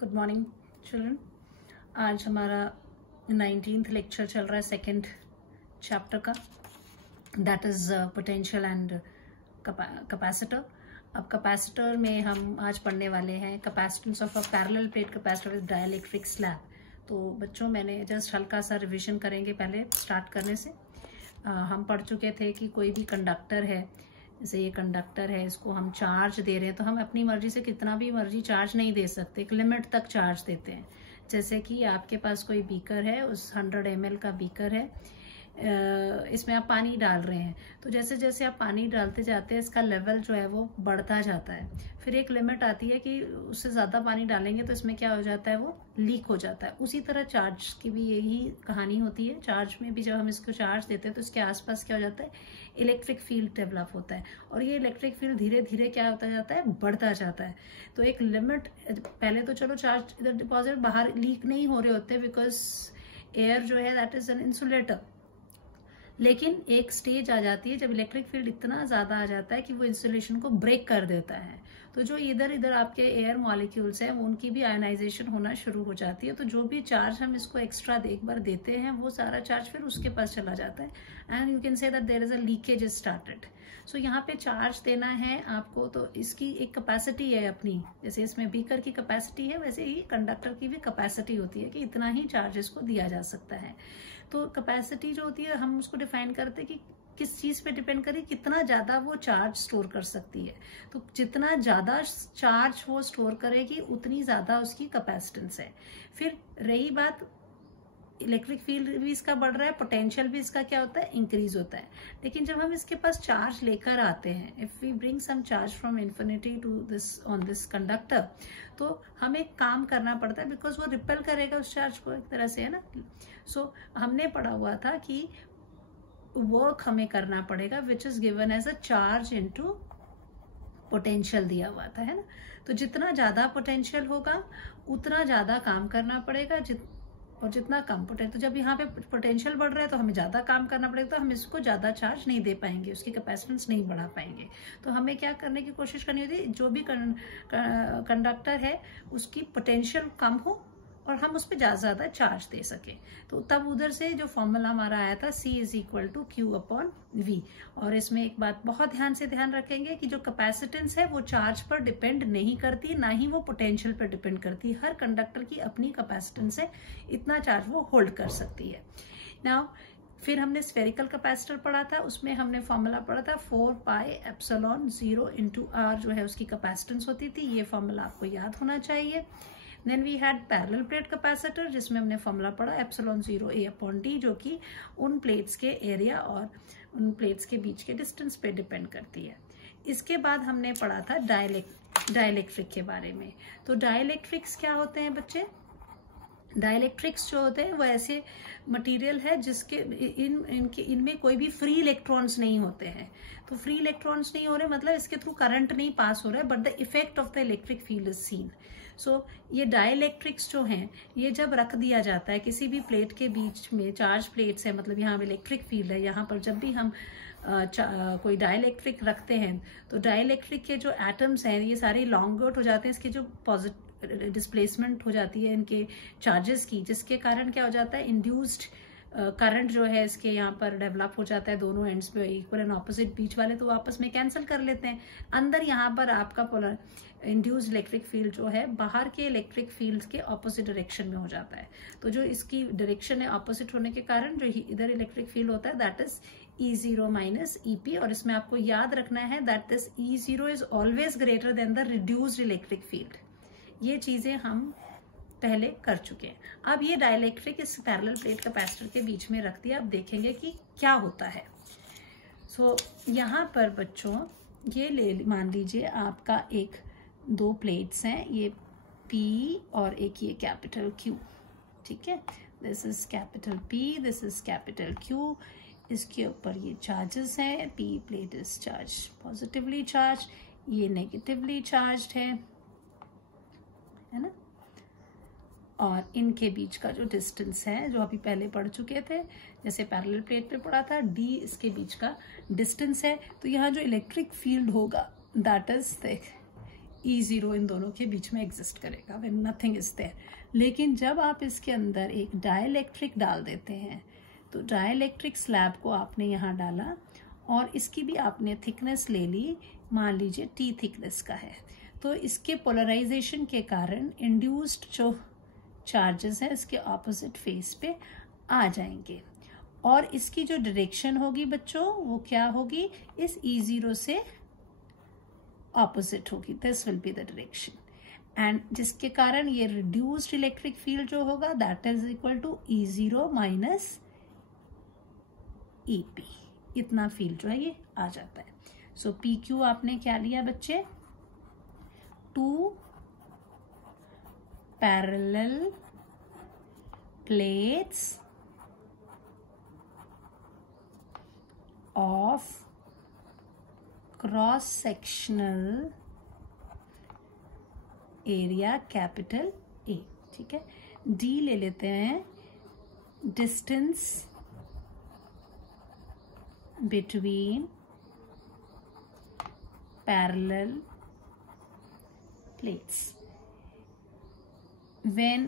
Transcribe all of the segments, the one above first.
Good morning children. आज हमारा 19th lecture चल रहा है सेकंड चैप्टर का, that is potential and capacitor. अब कैपेसिटर में हम आज पढ़ने वाले हैं capacitance of a parallel plate capacitor with dielectric slab. तो बच्चों, मैंने जस्ट हल्का सा रिविजन करेंगे पहले स्टार्ट करने से। हम पढ़ चुके थे कि कोई भी कंडक्टर है, जैसे ये कंडक्टर है, इसको हम चार्ज दे रहे हैं तो हम अपनी मर्जी से कितना भी मर्जी चार्ज नहीं दे सकते, एक लिमिट तक चार्ज देते हैं। जैसे कि आपके पास कोई बीकर है, उस 100 ml का बीकर है, इसमें आप पानी डाल रहे हैं, तो जैसे जैसे आप पानी डालते जाते हैं इसका लेवल जो है वो बढ़ता जाता है। फिर एक लिमिट आती है कि उससे ज़्यादा पानी डालेंगे तो इसमें क्या हो जाता है, वो लीक हो जाता है। उसी तरह चार्ज की भी यही कहानी होती है। चार्ज में भी जब हम इसको चार्ज देते हैं तो इसके आसपास क्या हो जाता है, इलेक्ट्रिक फील्ड डेवलप होता है, और ये इलेक्ट्रिक फील्ड धीरे धीरे क्या होता जाता है, बढ़ता जाता है। तो एक लिमिट, पहले तो चलो चार्ज इधर डिपॉजिट बाहर लीक नहीं हो रहे होते बिकॉज एयर जो है दैट इज एन इंसुलेटर, लेकिन एक स्टेज आ जाती है जब इलेक्ट्रिक फील्ड इतना ज्यादा आ जाता है कि वो इंसुलेशन को ब्रेक कर देता है। तो जो इधर इधर आपके एयर मॉलिक्यूल्स हैं उनकी भी आयनाइजेशन होना शुरू हो जाती है। तो जो भी चार्ज हम इसको एक्स्ट्रा एक बार देते हैं वो सारा चार्ज फिर उसके पास चला जाता है, and you can say that there is a leakage started. So यहाँ पे चार्ज देना है आपको, तो इसकी एक कैपेसिटी है अपनी। जैसे इसमें बीकर की कैपेसिटी है, वैसे ही कंडक्टर की भी कैपेसिटी होती है कि इतना ही चार्ज इसको दिया जा सकता है। तो कैपेसिटी जो होती है हम उसको डिफाइन करते हैं कि किस चीज पे डिपेंड करें, कितना ज्यादा वो चार्ज स्टोर कर सकती है। तो जितना ज्यादा चार्ज वो स्टोर करेगी उतनी ज्यादा उसकी कैपेसिटेंस है। फिर रही बात, इलेक्ट्रिक फील्ड भी इसका बढ़ रहा है, पोटेंशियल भी इसका क्या होता है, इंक्रीज होता है। लेकिन जब हम इसके पास चार्ज लेकर आते हैं, if we bring some charge from infinity to this on this conductor, तो हमें काम करना पड़ता है बिकॉज वो रिपेल करेगा उस चार्ज को एक तरह से, है ना। सो हमने पढ़ा हुआ था कि वर्क हमें करना पड़ेगा which is given as a charge into potential दिया हुआ था, है ना। तो जितना ज्यादा पोटेंशियल होगा उतना ज्यादा काम करना पड़ेगा, और जितना कम पोटेंशियल, तो जब यहाँ पे पोटेंशियल बढ़ रहा है तो हमें ज्यादा काम करना पड़ेगा, तो हम इसको ज्यादा चार्ज नहीं दे पाएंगे, उसकी कैपेसिटेंस नहीं बढ़ा पाएंगे। तो हमें क्या करने की कोशिश करनी होती है, जो भी कंडक्टर है उसकी पोटेंशियल कम हो और हम उस पर ज्यादा चार्ज दे सके। तो तब उधर से जो फॉर्मूला हमारा आया था C is equal to Q upon V। और इसमें एक बात बहुत ध्यान रखेंगे कि जो कैपेसिटेंस है वो चार्ज पर डिपेंड नहीं करती, ना ही वो पोटेंशियल पर डिपेंड करती। हर कंडक्टर की अपनी कैपेसिटेंस है, इतना चार्ज वो होल्ड कर सकती है। नाउ फिर हमने स्फेरिकल कैपेसिटर पढ़ा था, उसमें हमने फॉर्मूला पढ़ा था 4πε0 इंटू R जो है उसकी कैपेसिटेंस होती थी। ये फॉर्मूला आपको याद होना चाहिए। Then we had parallel plate capacitor, जिसमें हमने फॉर्मूला पढ़ा ε0 A अपॉन D, जो कि उन प्लेट्स के एरिया और उन प्लेट्स के बीच के डिस्टेंस पे डिपेंड करती है। इसके बाद हमने पढ़ा था डाइलेक्ट्रिक के बारे में। तो डाइलेक्ट्रिक्स क्या होते हैं बच्चे? डाइलेक्ट्रिक्स जो होते हैं वो ऐसे मटेरियल है जिसके इनमें कोई भी फ्री इलेक्ट्रॉन्स नहीं होते हैं। तो फ्री इलेक्ट्रॉन्स नहीं हो रहे मतलब इसके थ्रू करंट नहीं पास हो रहा है, but the effect of the electric field is seen. So ये डाइलेक्ट्रिक्स जो हैं, ये जब रख दिया जाता है किसी भी प्लेट के बीच में, चार्ज प्लेट्स है मतलब यहाँ इलेक्ट्रिक फील्ड है, यहाँ पर जब भी हम कोई डाइलेक्ट्रिक रखते हैं तो डाइलेक्ट्रिक के जो एटम्स हैं ये सारे लॉन्ग आउट हो जाते हैं, इसके जो पॉजिटिव डिस्प्लेसमेंट हो जाती है इनके चार्जेस की, जिसके कारण क्या हो जाता है, इंड्यूस्ड करंट जो है इसके यहाँ पर डेवलप हो जाता है। दोनों एंड्स पे इक्वल एंड ऑपोजिट बीच वाले तो आपस में कैंसिल कर लेते हैं। अंदर यहाँ पर आपका पोलर इंड्यूस्ड इलेक्ट्रिक फील्ड जो है बाहर के इलेक्ट्रिक फील्ड के ऑपोजिट डायरेक्शन में हो जाता है। तो जो इसकी डायरेक्शन है ऑपोजिट होने के कारण जो इधर इलेक्ट्रिक फील्ड होता है that is E0 minus EP, और इसमें आपको याद रखना है that this E0 is always greater than the reduced electric field. ये चीजें हम पहले कर चुके हैं। अब ये डाइलेक्ट्रिक इस पैरेलल प्लेट कैपेसिटर के बीच में रख दिया, अब देखेंगे कि क्या होता है। सो यहाँ पर बच्चों ये मान लीजिए आपका दो प्लेट्स हैं, ये P और एक ये कैपिटल Q, ठीक है। This is capital P, this is capital Q। इसके ऊपर ये चार्जेस हैं, P plate is charge positively charge, ये नेगेटिवली चार्ज है ना। और इनके बीच का जो डिस्टेंस है जो अभी पहले पढ़ चुके थे, जैसे पैरेलल प्लेट पे पढ़ा था, D इसके बीच का डिस्टेंस है। तो यहाँ जो इलेक्ट्रिक फील्ड होगा दैट इज E0 इन दोनों के बीच में एग्जिस्ट करेगा व्हेन नथिंग इज देयर। लेकिन जब आप इसके अंदर एक डाइलेक्ट्रिक डाल देते हैं, तो डाइलेक्ट्रिक स्लैब को आपने यहाँ डाला और इसकी भी आपने थिकनेस ले ली, मान लीजिए T थिकनेस का है, तो इसके पोलराइजेशन के कारण इंड्यूस्ड जो चार्जेस हैं इसके ऑपोजिट फेस पे आ जाएंगे और इसकी जो डायरेक्शन होगी बच्चों वो क्या होगी, इस E0 से ऑपोजिट होगी। This will be the direction and जिसके कारण ये रिड्यूस्ड इलेक्ट्रिक फील्ड जो होगा that is equal to E0 minus EP। इतना फील्ड जो है ये आ जाता है। सो PQ आपने क्या लिया बच्चे, 2 parallel plates of cross sectional area capital A। ठीक है, D ले लेते हैं, distance between parallel plates when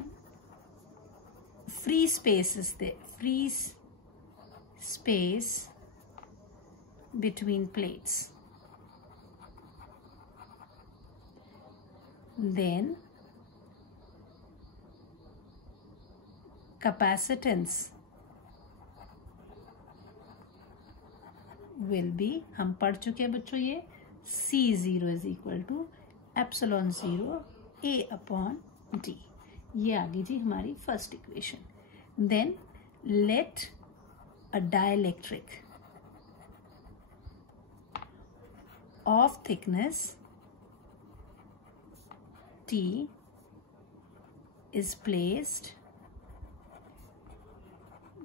free space is there, free space between plates, then capacitance will be, हम पढ़ चुके हैं बच्चों ये, C0 is equal to epsilon 0 A upon D। ये आ गई जी हमारी first equation. Then let a dielectric of thickness T is placed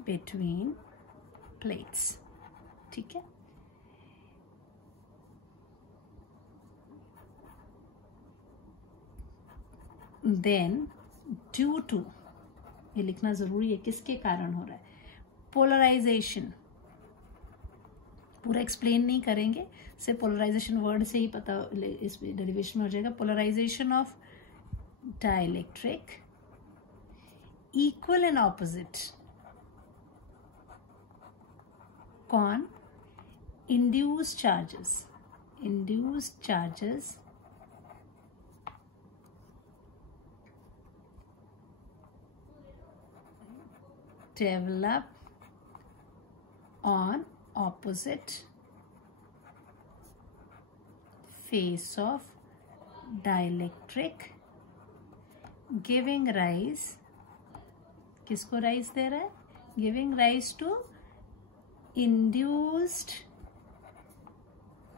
between plates। ठीक है, देन ड्यू टू, ये लिखना जरूरी है किसके कारण हो रहा है, पोलराइजेशन। पूरा एक्सप्लेन नहीं करेंगे, सिर्फ पोलराइजेशन वर्ड से ही पता इस डेरिवेशन में हो जाएगा। Polarisation of dielectric equal and opposite कौन, induced charges develop on opposite face of dielectric giving rise, किसको rise दे रहा है, giving rise to induced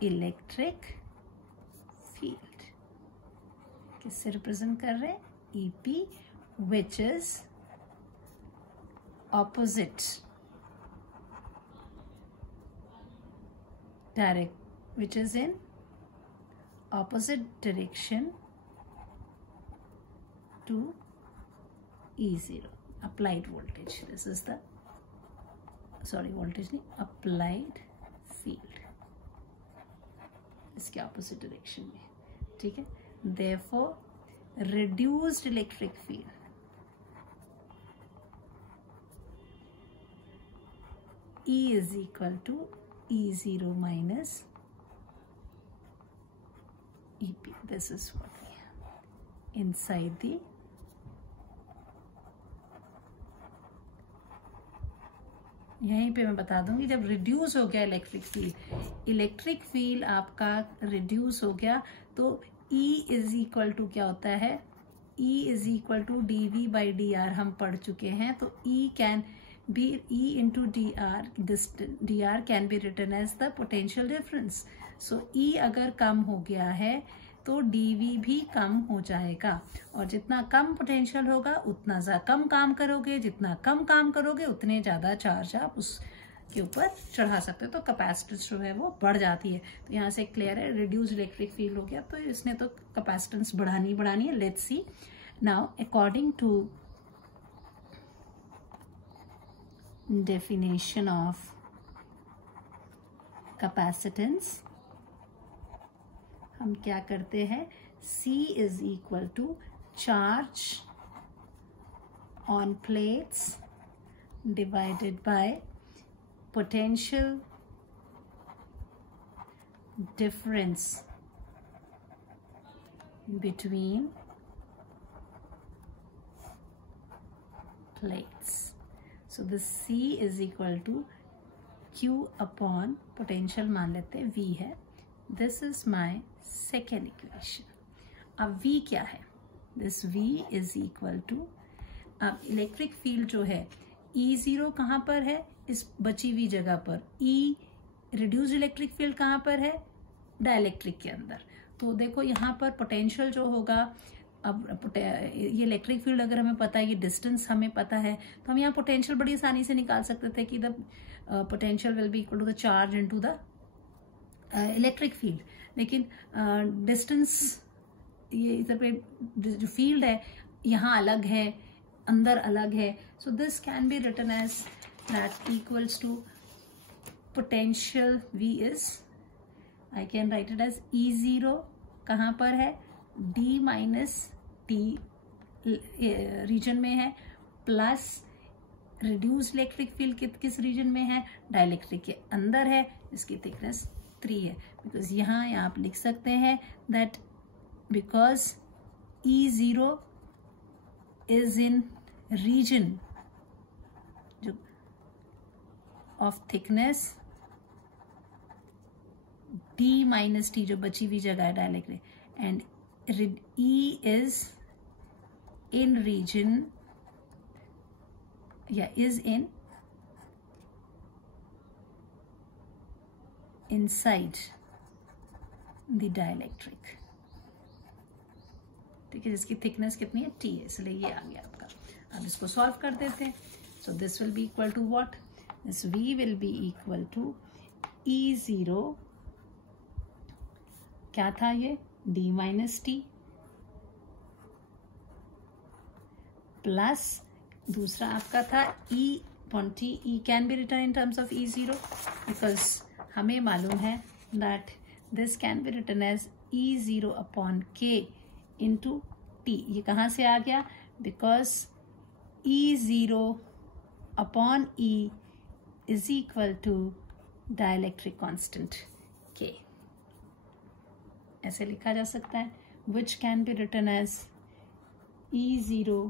electric field। किससे रिप्रेजेंट कर रहे हैं, EP, which is opposite which is in opposite direction to E0, applied voltage। This is the, sorry voltage नहीं, applied field इसके opposite direction में। ठीक है, therefore reduced electric field E is equal to E0 minus EP। This is what we have inside the, यहीं पे मैं बता दूंगी, जब रिड्यूस हो गया इलेक्ट्रिक फील्ड आपका रिड्यूस हो गया तो E इज इक्वल टू क्या होता है, E is equal to dV/dr हम पढ़ चुके हैं। तो E can be E into dr, dr can be written as the potential difference। so E अगर कम हो गया है तो dV भी कम हो जाएगा, और जितना कम पोटेंशियल होगा उतना कम काम करोगे, जितना कम काम करोगे उतने ज़्यादा चार्ज आप उसके ऊपर चढ़ा सकते हो, तो कैपेसिटेंस जो है वो बढ़ जाती है। तो यहाँ से क्लियर है, रिड्यूस इलेक्ट्रिक फील्ड हो गया तो इसने तो कैपेसिटेंस बढ़ानी है। Let's see now, according to definition of capacitance, हम क्या करते हैं, C is equal to charge on plates divided by potential difference between plates. So this C is equal to Q upon potential मान लेते हैं V है. This is my second equation. अब V क्या है? This V is equal to, अब electric field जो है E0 कहाँ पर है? इस बची हुई जगह पर. E रिड्यूस्ड इलेक्ट्रिक फील्ड कहाँ पर है? डाइलेक्ट्रिक के अंदर. तो देखो यहाँ पर पोटेंशियल जो होगा, अब ये इलेक्ट्रिक फील्ड अगर हमें पता है, ये डिस्टेंस हमें पता है, तो हम यहाँ पोटेंशियल बड़ी आसानी से निकाल सकते थे कि the potential will be equal to the charge into the electric field. लेकिन डिस्टेंस, ये इधर पे जो फील्ड है यहाँ अलग है, अंदर अलग है. So this can be written as that equals to potential V is, I can write it as E0 कहाँ पर है? D माइनस T रीजन में है, प्लस रिड्यूस्ड इलेक्ट्रिक फील्ड किस रीजन में है? डाइलेक्ट्रिक के अंदर है, इसकी थिकनेस 3 है. बिकॉज यहाँ आप लिख सकते हैं that because E0 is in region जो of thickness D minus T, जो बची हुई जगह है directly, and E is in region, is inside the dielectric. ठीक है, जिसकी थिकनेस कितनी है? T है, इसलिए ये आ गया आपका. अब इसको सॉल्व कर देते हैं. So this will be equal to what? This V will be equal to E0, क्या था ये? D माइनस T, प्लस दूसरा आपका था E upon T. E can be written in terms of E0 because हमें मालूम है that this can be written as E0 upon K into T. ये कहाँ से आ गया? Because E0 upon E is equal to dielectric constant K. ऐसे लिखा जा सकता है, which can be written as E0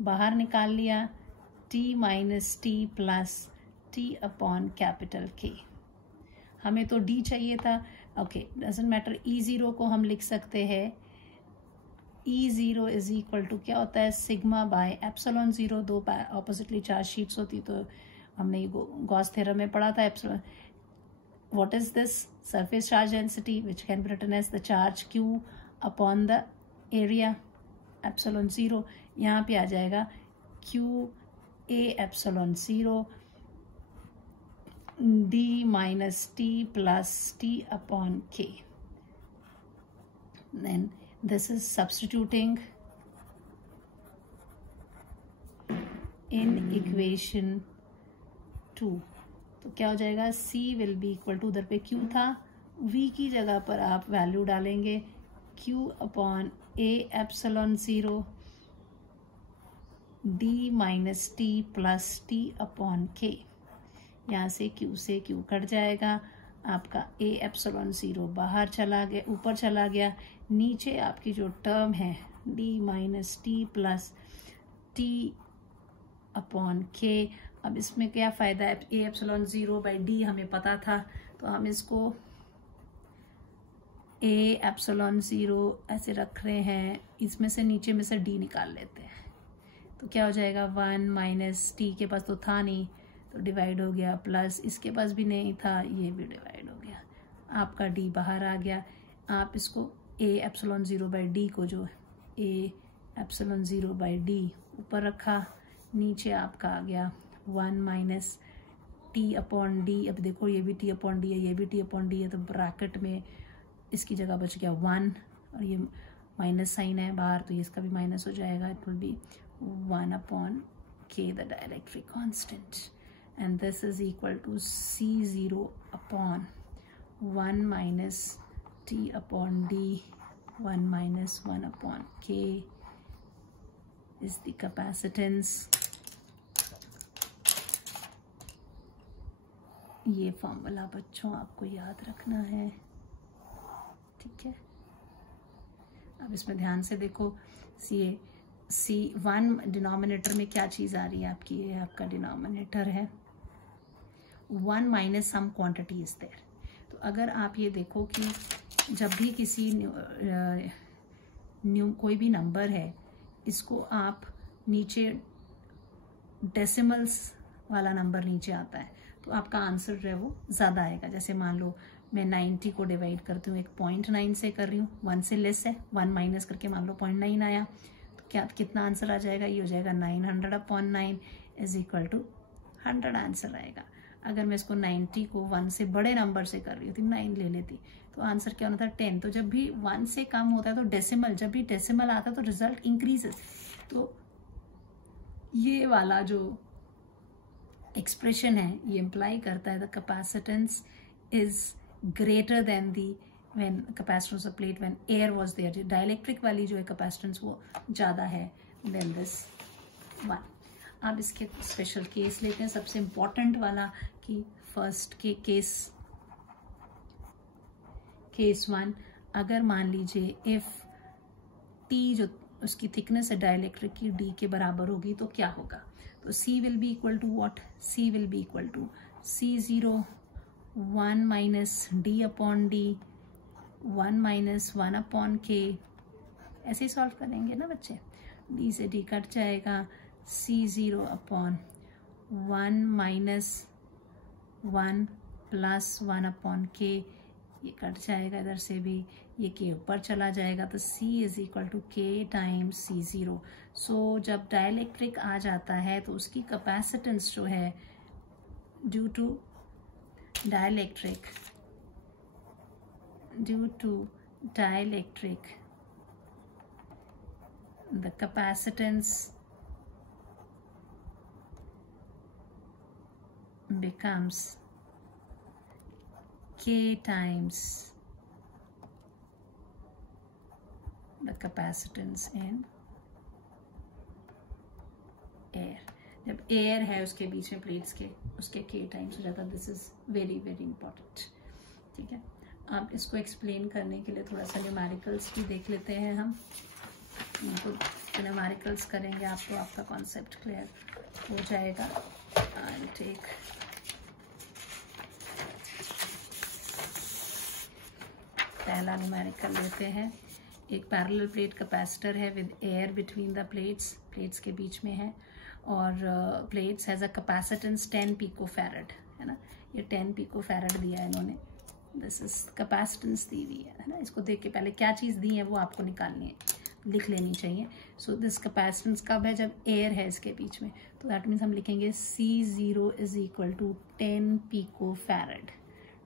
बाहर निकाल लिया, T minus T plus T upon capital K. हमें तो D चाहिए था. Okay, doesn't matter. E0 को हम लिख सकते हैं, E0 इज इक्वल टू क्या होता है? Sigma by epsilon 0. दो ऑपोजिटली चार्ज शीट्स होती, तो हमने गॉस थ्योरम में पढ़ा था. Epsilon, what is this? Surface charge density, which can be written as the charge Q upon the area epsilon 0. यहाँ पे आ जाएगा Q A epsilon 0 D minus T plus T upon K. Then this is substituting in equation 2. तो क्या हो जाएगा? C will be equal to, उधर पे Q था, V की जगह पर आप वैल्यू डालेंगे Q upon A epsilon 0 D minus T plus T upon K. यहाँ से Q से Q कट जाएगा, आपका A एप्सिलॉन 0 बाहर चला गया, ऊपर चला गया. नीचे आपकी जो टर्म है D minus T plus T upon K. अब इसमें क्या फ़ायदा है? A एप्सिलॉन 0 बाई D हमें पता था, तो हम इसको A एप्सिलॉन 0 ऐसे रख रहे हैं, इसमें से नीचे में से D निकाल लेते हैं. तो क्या हो जाएगा? 1 माइनस T के पास तो था नहीं, तो डिवाइड हो गया, प्लस इसके पास भी नहीं था, ये भी डिवाइड हो गया. आपका D बाहर आ गया. आप इसको A एप्सिलॉन 0 बाई D को, जो A एप्सिलॉन 0 बाई D ऊपर रखा, नीचे आपका आ गया 1 माइनस T अपॉन D. अब देखो ये भी T अपॉन D है, ये भी T अपॉन D है, तो ब्रैकेट में इसकी जगह बच गया 1, और ये माइनस साइन है बाहर, तो ये इसका भी माइनस हो जाएगा. It will be 1 upon K the dielectric constant, and this is equal to C0 upon 1 minus T upon D 1 minus 1 upon K is the capacitance. ये फॉर्मूला बच्चों आपको याद रखना है, ठीक है। अब इसमें ध्यान से देखो, C1 डिनोमिनेटर में क्या चीज़ आ रही है आपकी, ये आपका डिनोमिनेटर है 1 minus some quantity is there. तो अगर आप ये देखो कि जब भी किसी कोई भी नंबर है, इसको आप नीचे डेसिमल्स वाला नंबर नीचे आता है तो आपका आंसर जो है वो ज़्यादा आएगा। जैसे मान लो मैं 90 को डिवाइड करती हूँ, एक 0.9 से कर रही हूँ, 1 से लेस है, 1 माइनस करके मान लो 0.9 आया, तो क्या कितना आंसर आ जाएगा, ये हो जाएगा 900 upon 9 is equal to 100 answer आएगा। अगर मैं इसको 90 को 1 से बड़े नंबर से कर रही होती, 9 ले लेती, तो आंसर क्या होता है 10। तो जब भी 1 से कम होता है तो डेसिमल, जब भी डेसिमल आता है तो रिजल्ट इंक्रीजेस। तो ये वाला जो एक्सप्रेशन है ये इम्प्लाई करता है the capacitance is greater than the when capacitance of plate when air was there. Dielectric वाली जो है कैपेसिटेंस वो ज़्यादा है देन दिस वन। अब इसके स्पेशल केस लेते हैं, सबसे इम्पोर्टेंट वाला कि फर्स्ट के केस 1, अगर मान लीजिए इफ टी जो उसकी थिकनेस है डाइलेक्ट्रिक की डी के बराबर होगी तो क्या होगा। तो C will be equal to what, C will be equal to C0 1 minus D upon D 1 minus 1 upon K। ऐसे ही सॉल्व करेंगे ना बच्चे, D से D कट जाएगा, C0 upon 1 minus 1 plus 1 upon K, ये कट जाएगा इधर से भी, ये K ऊपर चला जाएगा, तो C is equal to K times C0। So जब डाइलेक्ट्रिक आ जाता है तो उसकी कैपेसिटेंस जो है due to dielectric the capacitance becomes K times the capacitance in air। जब एयर है उसके बीच में प्लेट्स के, उसके K टाइम्स हो जाता है। This is very very important, ठीक है। आप इसको एक्सप्लेन करने के लिए थोड़ा सा न्यूमेरिकल्स भी देख लेते हैं हम। न्यूमेरिकल्स करेंगे आपको आपका कॉन्सेप्ट क्लियर हो जाएगा। I'll take पहला न्यूमेरिकल लेते हैं। एक पैरेलल प्लेट कैपेसिटर है with air between the plates के बीच में है, और प्लेट्स हैज अ कैपेसिटेंस 10 पिकोफैरड, है ना। ये 10 पिकोफैरड दिया है इन्होंने, दिस इज कैपेसिटेंस दी हुई है ना। इसको देख के पहले क्या चीज़ दी है वो आपको निकालनी है, लिख लेनी चाहिए। सो दिस कैपेसिटेंस कब है, जब एयर है इसके बीच में, तो दैट मीन्स हम लिखेंगे C0 इज इक्वल टू 10 पिकोफैरड,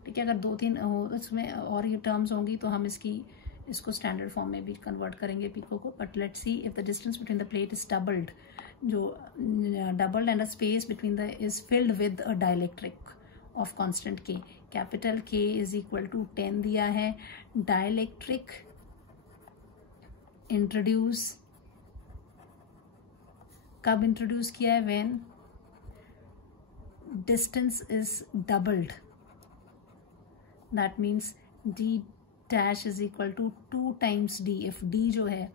ठीक है। अगर 2-3 हो उसमें और ये टर्म्स होंगी तो हम इसको स्टैंडर्ड फॉर्म में भी कन्वर्ट करेंगे पिको को। But let's see if the distance between the plate is doubled, जो doubled and the space between the is filled with a dielectric of constant K, capital K is equal to 10 दिया है। Dielectric introduce कब introduce किया है, when distance is doubled, that means D dash is equal to 2 times D। if D जो है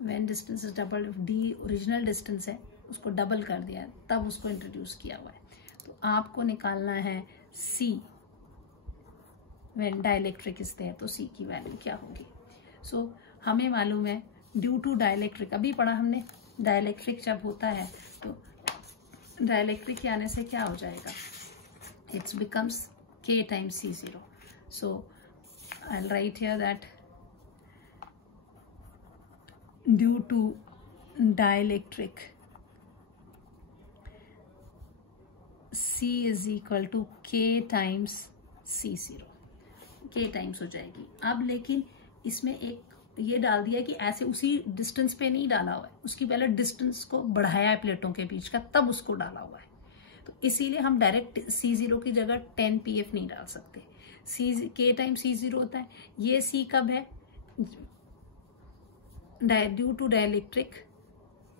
when distance is doubled, if D original distance है उसको double कर दिया है तब उसको इंट्रोड्यूस किया हुआ है। तो आपको निकालना है C when dielectric is there, तो C की वैल्यू क्या होगी। सो हमें मालूम है ड्यू टू डाइलेक्ट्रिक, अभी पढ़ा हमने, डाइलेक्ट्रिक जब होता है तो डाइलेक्ट्रिक के आने से क्या हो जाएगा, it's becomes K times C0। so I'll write here that due to dielectric C is equal to K times C0, K times हो जाएगी। अब लेकिन इसमें एक ये डाल दिया कि ऐसे उसी डिस्टेंस पे नहीं डाला हुआ है, उसकी पहले डिस्टेंस को बढ़ाया है प्लेटों के बीच का, तब उसको डाला हुआ है। तो इसीलिए हम डायरेक्ट C0 की जगह 10 PF नहीं डाल सकते। K टाइम C0 होता है। ये C कब है, due to dielectric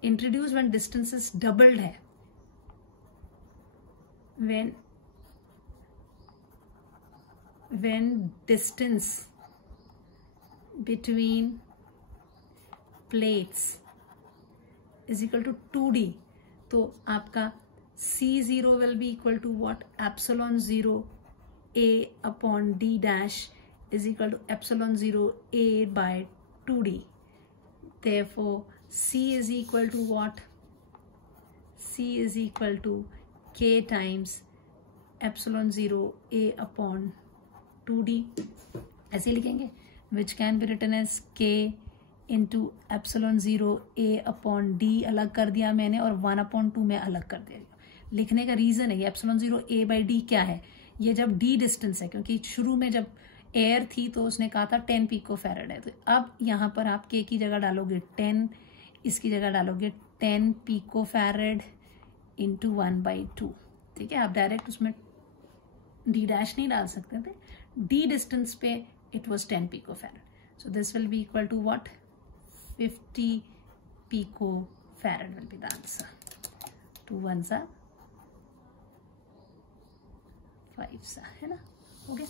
introduce when distance is doubled है, when distance between plates is equal to 2d, तो आपका C0 will be equal to what? Epsilon 0 A upon D dash is equal to epsilon 0 A by 2d. Therefore, C is equal to what? C is equal to K times epsilon 0 A upon 2d. ऐसे लिखेंगे, which can be written as K into epsilon 0 A upon D अलग कर दिया मैंने और 1 upon 2 में अलग कर दिया। लिखने का रीजन है ये epsilon 0 A by D क्या है, ये जब D डिस्टेंस है, क्योंकि शुरू में जब एयर थी तो उसने कहा था 10 पिको फैरेड है, तो अब यहाँ पर आप K की जगह डालोगे 10, इसकी जगह डालोगे 10 पिको फैरेड इंटू 1/2। ठीक है, आप डायरेक्ट उसमें D डैश नहीं डाल सकते थे, D डिस्टेंस पे it was 10 pico farad, so this will be equal to what? 50 pico farad will be the answer. 2 1s are 5s है ना, ओके।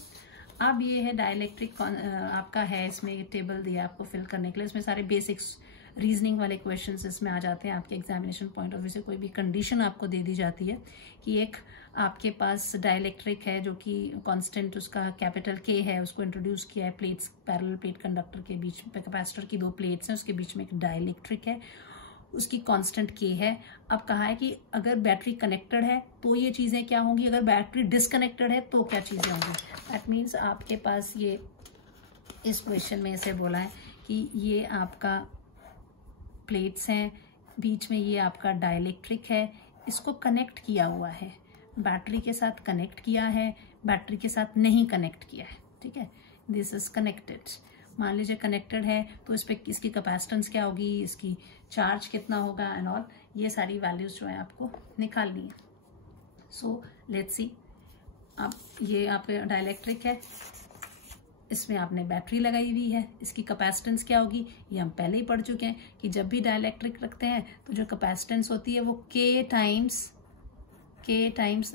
अब ये है डाइलेक्ट्रिक आपका है, इसमें टेबल दिया आपको फिल करने के लिए, इसमें सारे बेसिक्स रीजनिंग वाले क्वेश्चंस इसमें आ जाते हैं। आपके एग्जामिनेशन पॉइंट ऑफ व्यू से कोई भी कंडीशन आपको दे दी जाती है कि एक आपके पास डाइलेक्ट्रिक है जो कि कांस्टेंट उसका कैपिटल K है, उसको इंट्रोड्यूस किया है प्लेट्स, पैरेलल प्लेट कंडक्टर के बीच में, कैपेसिटर की 2 प्लेट्स हैं, उसके बीच में एक डाइलेक्ट्रिक है, उसकी कांस्टेंट K है। अब कहा है कि अगर बैटरी कनेक्टेड है तो ये चीजें क्या होंगी, अगर बैटरी डिसकनेक्टेड है तो क्या चीजें होंगी। दैट मीन्स आपके पास ये इस क्वेश्चन में ऐसे बोला है कि ये आपका प्लेट्स हैं, बीच में ये आपका डाइलेक्ट्रिक है, इसको कनेक्ट किया हुआ है, बैटरी के साथ कनेक्ट किया है, बैटरी के साथ नहीं कनेक्ट किया है। ठीक है, दिस इज कनेक्टेड। मान लीजिए कनेक्टेड है तो इस पे इसकी कैपेसिटेंस क्या होगी, इसकी चार्ज कितना होगा एंड ऑल, ये सारी वैल्यूज जो है आपको निकालनी है। सो लेट्स सी, अब ये आपका डाइलेक्ट्रिक है, इसमें आपने बैटरी लगाई हुई है, इसकी कैपेसिटेंस क्या होगी ये हम पहले ही पढ़ चुके हैं कि जब भी डाइलेक्ट्रिक रखते हैं तो जो कैपेसिटेंस होती है वो K times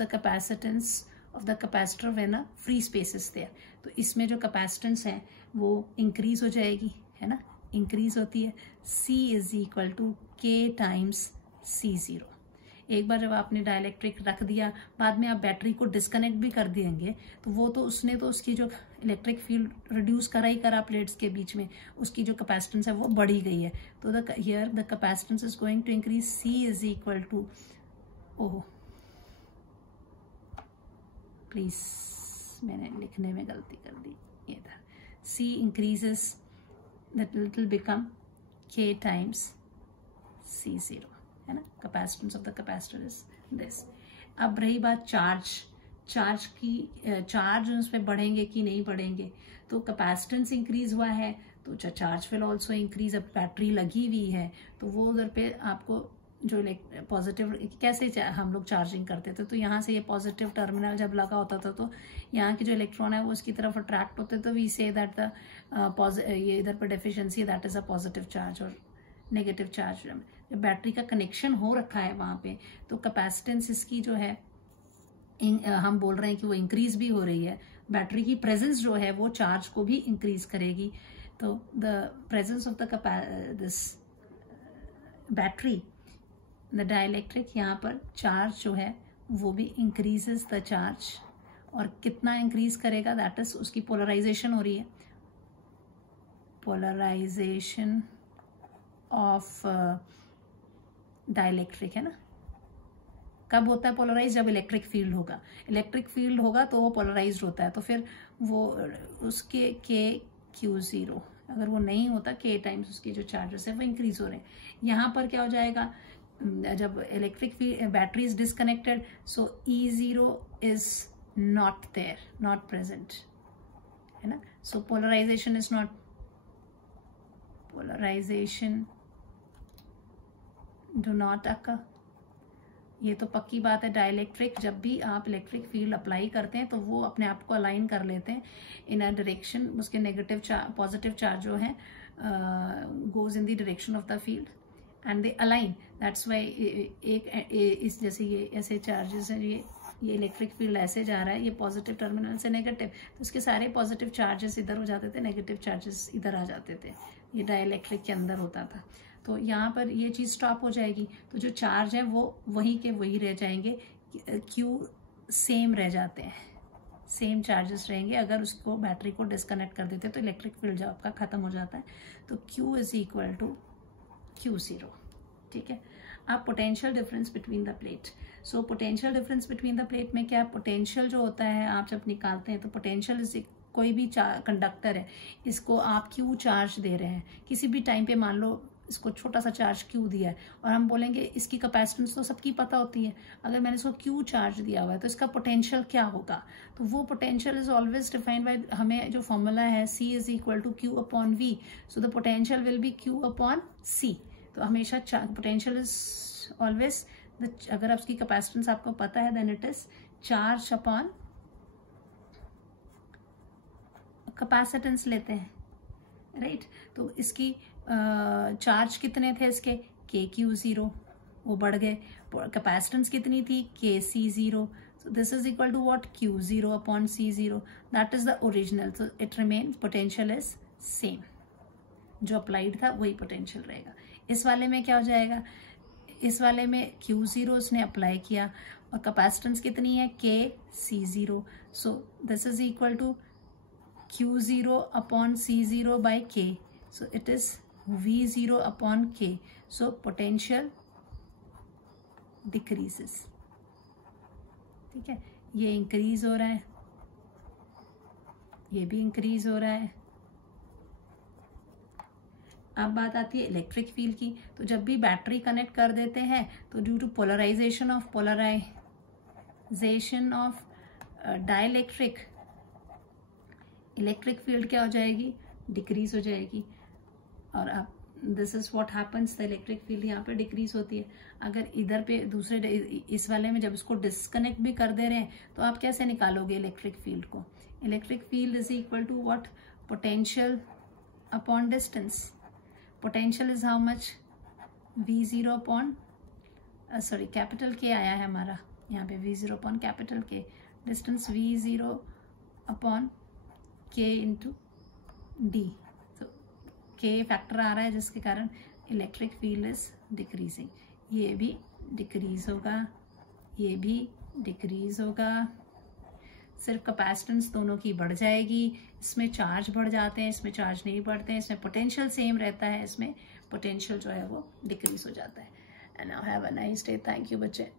the capacitance of the capacitor when a free space is there. तो इसमें जो कैपेसिटेंस है वो इंक्रीज हो जाएगी, है ना, इंक्रीज होती है। C is equal to K times C0। एक बार जब आपने डाइलेक्ट्रिक रख दिया, बाद में आप बैटरी को डिस्कनेक्ट भी कर देंगे तो वो तो उसने तो उसकी जो इलेक्ट्रिक फील्ड रिड्यूस करा ही करा प्लेट्स के बीच में, उसकी जो कैपेसिटेंस है वो बढ़ी गई है। तो here the capacitance is going to increase. C is equal to, oh please मैंने लिखने में गलती कर दी, ये था C increases, that will become K times C0, है ना, capacitance of the capacitor is this. अब रही बात चार्ज की, चार्ज उसमें बढ़ेंगे कि नहीं बढ़ेंगे, तो कैपेसिटेंस इंक्रीज हुआ है तो चार्ज विल ऑल्सो इंक्रीज। अब बैटरी लगी हुई है तो वो उधर पे आपको जो पॉजिटिव, कैसे हम लोग चार्जिंग करते थे तो यहाँ से ये पॉजिटिव टर्मिनल जब लगा होता था तो यहाँ की जो इलेक्ट्रॉन है वो उसकी तरफ अट्रैक्ट होते, तो वी से दैट द ये इधर पर deficiency that is a positive charge और नेगेटिव चार्ज। जब बैटरी का कनेक्शन हो रखा है वहां पे तो कैपेसिटेंस इसकी जो है हम बोल रहे हैं कि वो इंक्रीज भी हो रही है। बैटरी की प्रेजेंस जो है वो चार्ज को भी इंक्रीज करेगी, तो the presence of the this battery, the dielectric, यहाँ पर चार्ज जो है वो भी इंक्रीजेस द चार्ज। और कितना इंक्रीज करेगा, दैट इज उसकी पोलराइजेशन हो रही है, पोलराइजेशन ऑफ डाइलेक्ट्रिक, है ना। कब होता है पोलराइज, जब इलेक्ट्रिक फील्ड होगा, इलेक्ट्रिक फील्ड होगा तो वो पोलराइज्ड होता है, तो फिर वो उसके Q0, अगर वो नहीं होता K टाइम्स उसके जो चार्जेस है वो इंक्रीज हो रहे हैं। यहाँ पर क्या हो जाएगा, जब electric battery is disconnected, so E0 is not there, not present, है ना। So polarisation is not, polarisation do not occur, ये तो पक्की बात है, डाइलेक्ट्रिक जब भी आप इलेक्ट्रिक फील्ड अप्लाई करते हैं तो वो अपने आप को अलाइन कर लेते हैं इन अ डायरेक्शन, उसके नेगेटिव पॉजिटिव चार्ज जो है goes in the direction of the field and they align. That's why इस जैसे ये ऐसे चार्जेस हैं, ये इलेक्ट्रिक फील्ड ऐसे जा रहा है, ये पॉजिटिव टर्मिनल से नेगेटिव, तो उसके सारे पॉजिटिव चार्जेस इधर हो जाते थे, नेगेटिव चार्जेस इधर आ जाते थे। ये डाइलेक्ट्रिक के अंदर होता था। तो यहाँ पर ये चीज़ स्टॉप हो जाएगी, तो जो चार्ज है वो वही के वही रह जाएंगे, क्यू सेम रह जाते हैं, सेम चार्जेस रहेंगे। अगर उसको बैटरी को डिस्कनेक्ट कर देते तो इलेक्ट्रिक फील्ड जो आपका खत्म हो जाता है। तो Q is equal to Q0, ठीक है। अब potential difference between the plate. So potential difference between the plate में क्या, पोटेंशियल जो होता है आप जब निकालते हैं तो पोटेंशियल इज, कोई भी कंडक्टर है, इसको आप Q चार्ज दे रहे हैं किसी भी टाइम पे, मान लो इसको छोटा सा चार्ज Q दिया है, और हम बोलेंगे इसकी कैपेसिटेंस तो सबकी पता होती है, अगर मैंने इसको Q चार्ज दिया हुआ है तो इसका पोटेंशियल क्या होगा। तो वो potential is always defined by, हमें जो फॉर्मूला है C is equal to Q upon V, so the potential will be Q upon C। तो हमेशा पोटेंशियल इज ऑलवेज, अगर आपकी कैपेसिटेंस आपको पता है then it is charge upon capacitance लेते हैं, राइट। तो इसकी चार्ज कितने थे इसके, KQ0, वो बढ़ गए, कैपेसिटेंस कितनी थी, KC0, so this is equal to what, Q0 upon C0, that is the original, so it remains, potential is same, जो अप्लाइड था वही पोटेंशियल रहेगा। इस वाले में क्या हो जाएगा, इस वाले में Q0 उसने अप्लाई किया और कैपेसिटेंस कितनी है, KC0, so this is equal to Q0 upon C0 by K, so it is V0 upon K, so potential decreases, ठीक है। ये इंक्रीज हो रहा है, ये भी इंक्रीज हो रहा है। अब बात आती है इलेक्ट्रिक फील्ड की। तो जब भी बैटरी कनेक्ट कर देते हैं तो due to polarization of dielectric, electric field क्या हो जाएगी, डिक्रीज हो जाएगी। और अब this is what happens, the electric field यहाँ पे डिक्रीज होती है। अगर इधर पे दूसरे इस वाले में जब इसको डिस्कनेक्ट भी कर दे रहे हैं तो आप कैसे निकालोगे इलेक्ट्रिक फील्ड को, electric field is equal to what, potential upon distance. Potential is how much, V0 upon, sorry capital K आया है हमारा यहाँ पे, V0 upon capital K, distance V0 upon K into D, तो K फैक्टर आ रहा है जिसके कारण इलेक्ट्रिक फील्ड इज डिक्रीजिंग। ये भी डिक्रीज होगा, ये भी डिक्रीज होगा, सिर्फ कैपेसिटेंस दोनों की बढ़ जाएगी। इसमें चार्ज बढ़ जाते हैं, इसमें चार्ज नहीं बढ़ते हैं, इसमें पोटेंशियल सेम रहता है, इसमें पोटेंशियल जो है वो डिक्रीज हो जाता है। And now have a nice day, thank you बच्चे।